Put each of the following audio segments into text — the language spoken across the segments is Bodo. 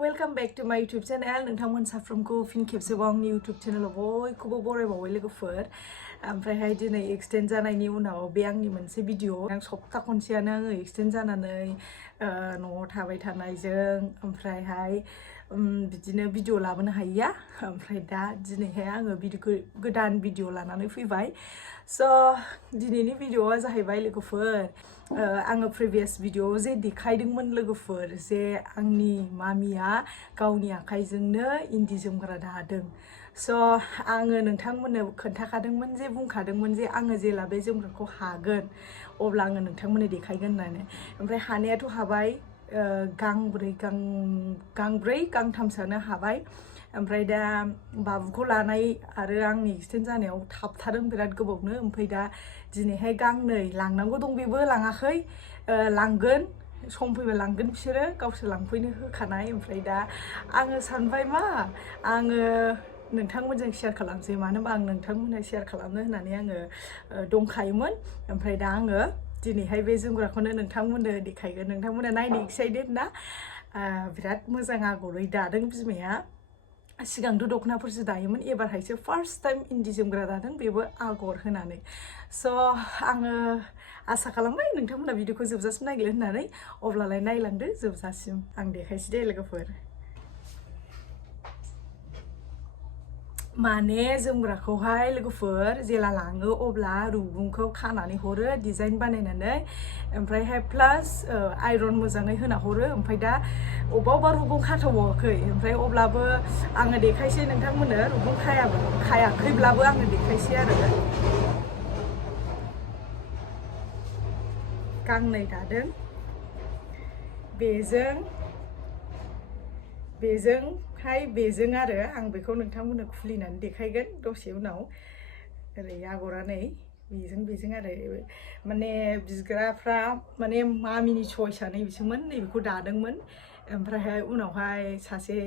Welcome back to my YouTube channel. नोंथांमोन साफ्रोमखौ फिन खेबसेबाव आंनि YouTube चेनेलाव बयखौबो बरायबावबाय लोगोफोर। ओमफ्रायहाय दिनै एक्सटेन्ड जानायनि उनाव बे आंनि मोनसे भिडिअ आं सप्ता खनसेयानो आङो एक्सटेन्ड जानानै न'आव थाबाय थानायजों ओमफ्रायहाय बिदिनो भिडिअ लाबोनो हायैया ओमफ्राय दा दिनैहाय आङो गोदान भिडिअ लानानै फैबाय। स' दिनैनि भिडिअआ जाहैबाय लोगोफोर आङो प्रिभियास भिडिअआव जे देखायदोंमोन लोगोफोर जे आंनि मामिया गावनि आखाइजोंनो इन्दि जोमग्रा दादों। स' आङो नोंथांमोननो खोन्थाखादोंमोन जे बुंखादोंमोन जे आङो जेला बे जोमग्राखौ हागोन अब्ला आङो नोंथांमोननो देखायगोन होननानै। ओमफ्राय हानायाथ' हाबाय गांब्रै गांथामसोआनो हाबाय। ओमफ्राय दा बाबुखौ लानाय आरो आंनि एक्सटेन्ड जानायाव थाबथादों बिराद गोबावनो। ओमफ्राय दा दिनैहाय गांनै लांनांगौ दं, बेबो लाङाखै, लांगोन सम फैबा लांगोन बिसोरो, गावसोर लांफैनो होखानाय। ओमफ्राय दा आङो सानबाय मा आङो नोंथांमोनजों शेयार खालामसै, मानो होनबा आं नोंथांमोननो शेयार खालामनो होननानै आङो दंखायोमोन। ओमफ्राय दा आङो दिनैहाय बे जोमग्राखौनो नोंथांमोननो देखायगोन। नोंथांमोना नायनो एक्साइटेड ना? बिराद मोजां आगरै दादों बिमाया। सिगांथ' दख'नाफोरसो दायोमोन, एबारहायसो फार्स्ट टाइम इन्दि जोमग्रा दादों, बेबो आगर होनानै। स' आङो आसा खालामबाय नोंथांमोना भिडिअखौ जोबजासिम नायगोन होननानै। अब्लालाय नायलांदो जोबजासिम, आं देखायसै दे लोगोफोर। माने जोमग्राखौहाय लोगोफोर जेला लाङो अब्ला रुगुंखौ खानानै हरो डिजाइन बानायनानै, ओमफ्रायहाय प्लास आइरन मोजाङै होना हरो। ओमफ्राय दा अबेबा रुगुं खाथावाखै, ओमफ्राय अब्लाबो आङो देखायसै नोंथांमोननो, रुगुं खायाखैब्लाबो आङो देखायसै आरो। गांनै दादों, बेजों आरो आं बेखौ नोंथांमोननो खुलिनानै देखायगोन दसे उनाव। ओरै आगरा नै बेजों आरो माने बिग्राफ्रा माने मामिनि चइसआ नैबेसोमोन, नैबेखौ दादोंमोन। ओमफ्रायहाय उनावहाय सासे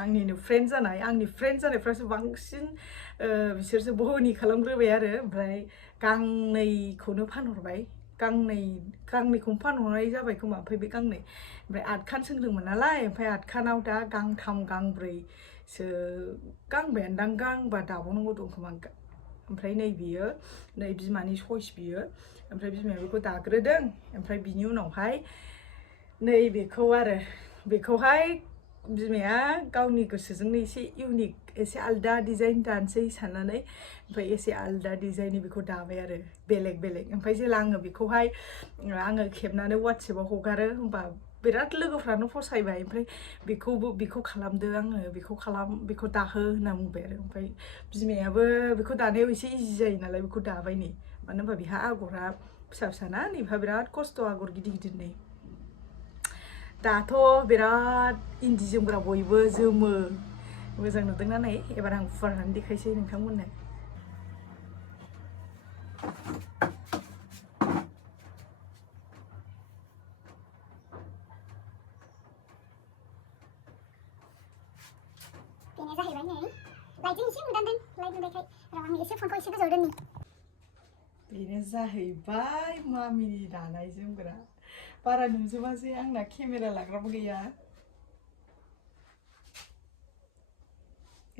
आंनिनो फ्रेन्ड जानायफ्रासो बांसिन बिसोरसो बहनि खालामग्रोबाय आरो। ओमफ्राय गांनैखौनो फानहरबाय, गांनैखौनो फानहरनाय जाबाय खोमा। ओमफ्राय बे गांनै, ओमफ्राय 8 खान सोंदोंमोन नालाय, ओमफ्राय 8 खानाव दा गांथाम गांब्रैसो, गांबायानोदां, गांबा दाबावनांगौ दं खोमा। ओमफ्राय नै बिमानि चइस बियो। ओमफ्राय बिमाया बेखौ दाग्रोदों, ओमफ्राय बिनि उनावहाय नै बेखौहाय बिमाया गावनि गोसोजोंनो एसे इउनिक, एसे आलदा डिजाइन दानोसै साननानै, ओमफ्राय एसे आलदा डिजाइननि बेखौ दाबाय आरो बेलेग। ओमफ्राय जेला आङो बेखौहाय खेबनानै वाट्सएपाव हगारो होमबा बिराद लोगोफ्रानो फसायबाय। ओमफ्राय बेखौ खालामदो आङो, बेखौ दाहो होनना बुंबाय आरो। ओमफ्राय बिमायाबो बेखौ दानायाव एसे इजि जायो नालाय बेखौ दाबाय नै, मानो होनबा बेहा आगरा फिसा ना, नैबेहा बिराद खस्थ' आगर गिदिर नै। दाथ' बिराद इन्दि जोमग्रा बयबो जोमो, मोजां नुदोंना नै? एबार आं फुवारनानै देखायसै नोंथांमोननो। बेनो जाहैबाय नै, लाइटजों एसे मोदानदों, लाइट नुबायखाय र' आं एसे फनखौ एसे गोजौआव दोननि। बेनो जाहैबाय मामिनि दानाय जोमग्रा। बारा नुजोबासै, आंना केमेरा लाग्राबो गैया।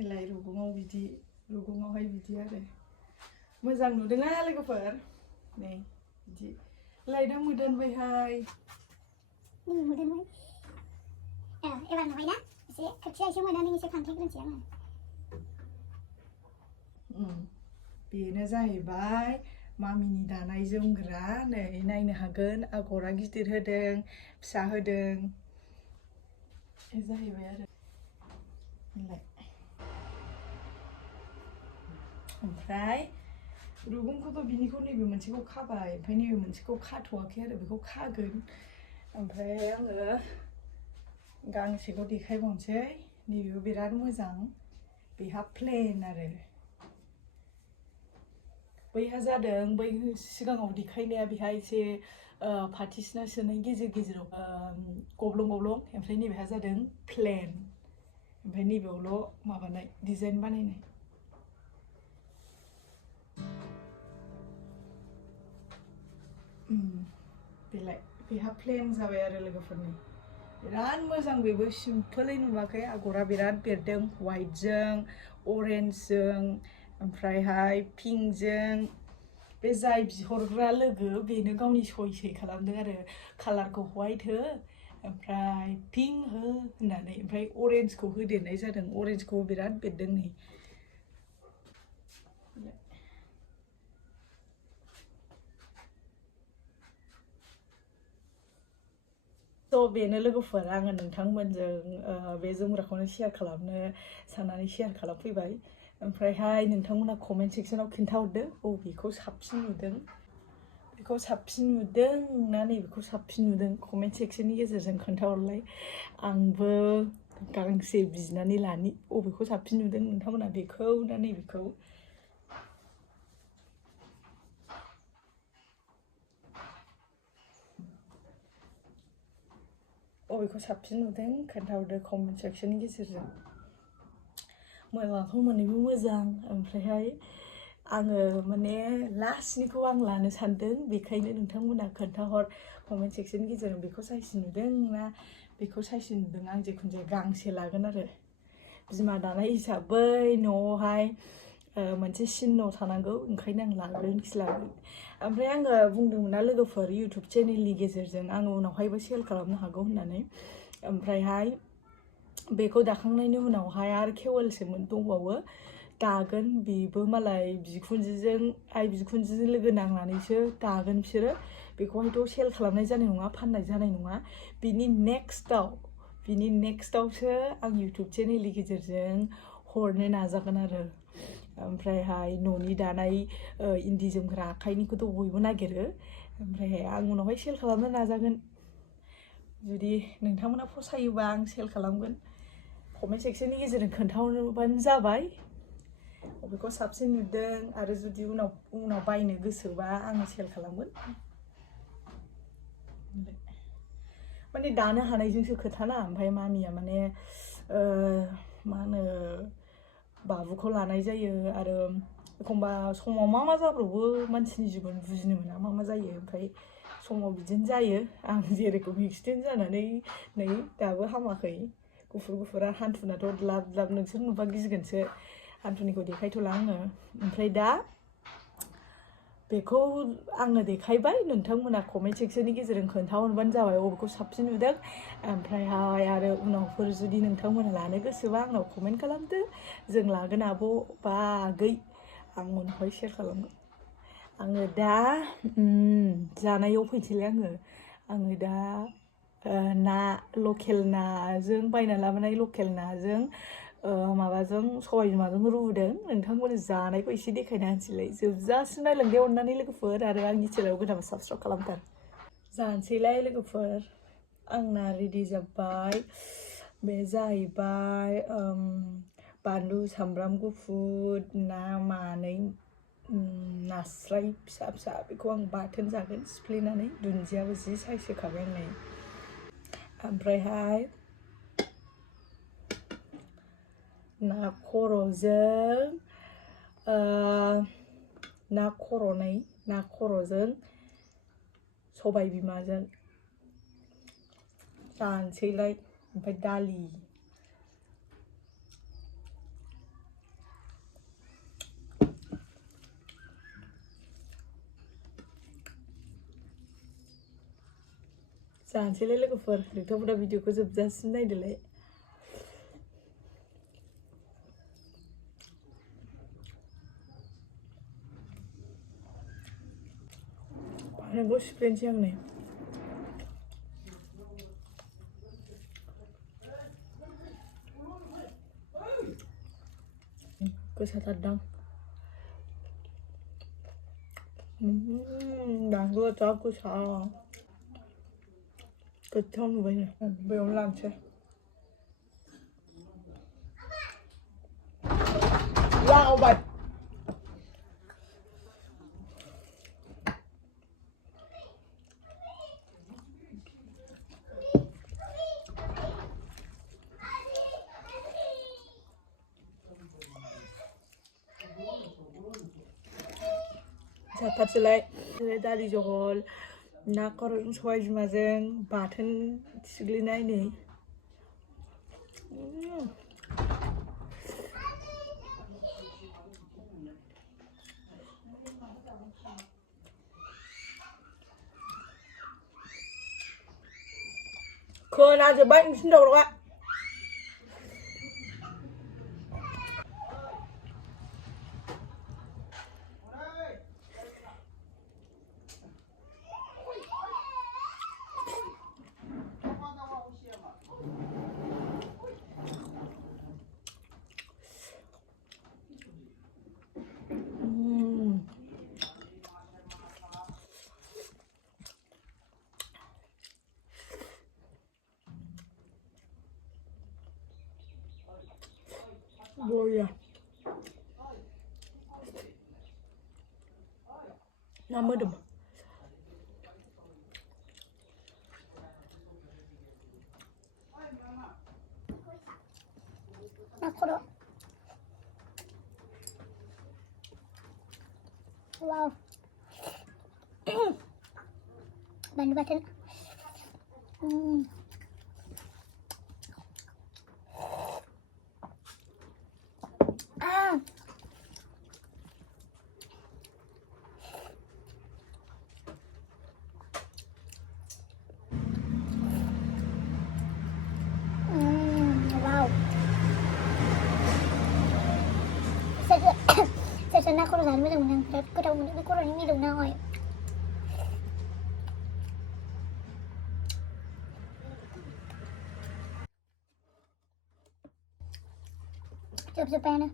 एलाय रुगुङावहाय बिदि आरो मोजां नुदोंना लोगोफोर? नै बिदि लाइटआ मोदानबायहाय। मोदानबाय, एबार नुबायना? एसे खोरखिया एसे मोदानदों, एसे फांथेग्रोनोसै आङो। बेनो जाहैबाय मामिनि दानाय जोमग्रा। नै नायनो हागोन, आगरा गिदिर होदों, फिसा होदों, बे जाहैबाय आरो। ओमफ्राय रुगुंखौथ' बिनिखौ नैबे मोनसेखौ खाबाय, ओमफ्राय नैबे मोनसेखौ खाथ'वाखै आरो, बेखौ खागोन। ओमफ्राय आङो गांसेखौ देखायबावनोसै, नैबेबो बिराद मोजां, बेहा प्लेन आरो। बैहा जादों, बै सिगाङाव देखायनाया बेहा एसे फाथिसिना सोनाय गेजेराव गब्लं, ओमफ्राय नैबेहा जादों प्लेन, ओमफ्राय नैबेयावल' माबानाय डिजाइन बानायनाय। बेलाय बेहा प्लेन जाबाय आरो लोगोफोरनि, बिराद मोजां बेबो सिम्पोलै नुवाखै आगरा बिराद बेरदों वाइटजों अरेन्जजों ओमफ्रायहाय पिंकजों बे जाय बिहरग्रा लोगो बेनो गावनि सयसै खालामदों आरो कालारखौ वाइट हो ओमफ्राय पिंक हो होननानै ओमफ्राय अरेन्जखौ होदेरनाय जादों अरेन्जखौ बिराद बेरदों नै थ' बेनो लोगोफोर आङो नोंथांमोनजों बे जोमग्राखौनो शेयार खालामनो साननानै शेयार खालामफैबाय ओमफ्रायहाय नोंथांमोना कमेन्ट सेक्सनाव खिन्थाहरदो बबेखौ साबसिन नुदों बेखौ साबसिन नुदों ना नैबेखौ साबसिन नुदों कमेन्ट सेक्सननि गेजेरजों खोन्थाहरलाय आंबो गांसे बिनानै लानि बबेखौ साबसिन नुदों नोंथांमोना बेखौ ना नैबेखौ बबेखौ साबसिन नुदों खोन्थाहरदो कमेन्ट सेक्सननि गेजेरजों मोजांथ' मोननैबो मोजां ओमफ्रायहाय आङो माने लास्टनिखौ आं लानो सानदों बेखायनो नोंथांमोना खोन्थाहर कमेन्ट सेक्सननि गेजेरजों बेखौ साइजसिन नुदों ना बेखौ साइजसिन नुदों आं जेखुनु जाया गांसे लागोन आरो बिमा दानाय हिसाबै न'आवहाय मोनसे सिन्न थानांगौ ओंखायनो आं लाग्रोनोसै लागोन ओमफ्राय आङो बुंदोंमोन ना लोगोफोर इउटुब चेनेलनि गेजेरजों आङो उनावहायबो सेल खालामनो हागौ होननानै ओमफ्रायहाय बेखौ दाखांनायनि उनावहाय आरो केवलसे दंबावो दागोन बेबो मालाय बिखुनजोजों आइ बिखुनजोजों लोगो नांनानैसो दागोन बिसोरो बेखौहायथ' सेल खालामनाय जानाय नङा फाननाय जानाय नङा बिनि नेक्स्टआवसो आं इउटुब चेनेलनि गेजेरजों हरनो नाजागोन आरो ओमफ्रायहाय न'नि दानाय इन्दि जोमग्रा आखाइनिखौथ' बयबो नागिरो ओमफ्रायहाय आं उनावहाय सेल खालामनो नाजागोन जुदि नोंथांमोना फसायोबा आं सेल खालामगोन कमेन्ट सेक्सननि गेजेरजों खोन्थाहरबानो जाबाय बबेखौ साबसिन नुदों आरो जुदि उनाव बायनो गोसोबा आङो सेल खालामगोन माने दानो हानायजोंसो खोथाना ओमफ्राय मामिया माने मा होनो बाबुखौ लानाय जायो आरो एखमबा समाव मा जाब्रबो मानसिनि जिबन बुजिनो मोना मा जायो ओमफ्राय समाव बिदिनो जायो आं जेरेखम एक्सिडेन्ट जानानै नै दाबो हामाखै गुफुरा हान्थुनाथ' द्लाब नोंसोर नुबा गिगोनसो हान्थुनिखौ देखायथ'ला आङो ओमफ्राय दा बेखौ आङो देखायबाय नोंथांमोना कमेन्ट सेक्सननि गेजेरजों खोन्थाहरबानो जाबाय बबेखौ साबसिन नुदों ओमफ्रायहाय आरो उनावफोर जुदि नोंथांमोना लानो गोसोबा आंनाव कमेन्ट खालामदो जों लागोन आब' बा आगै आं उनावहाय शेयार खालामगोन आङो दा जानायाव फैनोसैलाय आङो दा ना लकेल नाजों बायना लाबोनाय लकेल नाजों माबाजों सबाय बिमाजों रुदों नोंथांमोननो जानायखौ एसे देखायना होनोसैलाय जोबजासिम नायलांदे अननानै लोगोफोर आरो आंनि चेनेलाव गोदान साबसक्राइब खालामथार जानोसैलाय लोगोफोर आंना रेडि जाबाय बे जाहैबाय बानलु सामब्राम गुफुर ना मानै नास्राय फिसा बेखौ आं बाथोन जागोन सिफ्लेनानै दुन्दियाबो जि साइज होखाबाय आं नै ओमफ्रायहाय ना खर'जों ना खर'जों सबाय बिमाजों जानोसैलाय ओमफ्राय दालि जानोसैलाय लोगोफोर नोंथांमोना भिडिअखौ जोबजासिम नायदोलाय बानांगौ सिफ्लेनोसै आं नै गोसाथारदां बानलुआ जा गोसा गोथाव नुबाय नै बेयावनो लानोसै लावबाय जाथारसैलाय दालि जहल ना खर'जों सबाय बिमाजों बाथोन सिग्लिनाय नै खोनाजोब्बाय नोंसिनि दावरावआ Boya. Namadım. Agora. Wow. Bantu button. Ah. Wow. Saya nak korang macam mana? Kau tahu mana? Korang ini dong nak oi. Coba supaya na.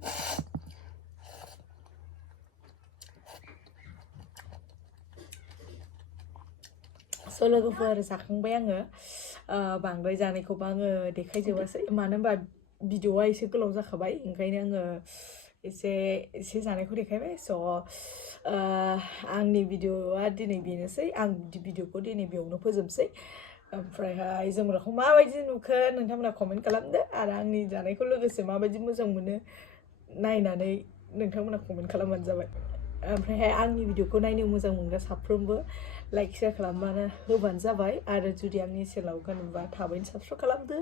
लोगोफोर जाखांबाय आङो बांद्राय जानायखौबो आङो देखायजोबासै मानो होनबा भिडिअआ एसे गोलाव जाखाबाय ओंखायनो आङो एसे जानायखौ देखायबाय स' आंनि भिडिअआ दिनै बेनोसै आं भिडिअखौ दिनै बेयावनो फोजोबसै ओमफ्रायहाय जोमग्राखौ माबायदि नुखो नोंथांमोना कमेन्ट खालामदो आरो आंनि जानायखौ लोगोसे माबायदि मोजां मोनो नायनानै नोंथांमोना कमेन्ट खालामबानो जाबाय ओमफ्रायहाय आंनि भिडिअखौ नायनो मोजां मोनग्रा साफ्रोमबो लाइक शेयार खालामबानो होबानो जाबाय आरो जुदि आंनि चेनेलाव गानोबा थाबैनो साबस्क्राइब खालामदो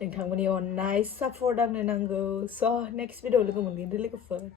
नोंथांमोननि अननाय सापर्ट आंनो नांगौ स' नेक्स्ट भिडिअ लोगो मोनगोन दे लोगोफोर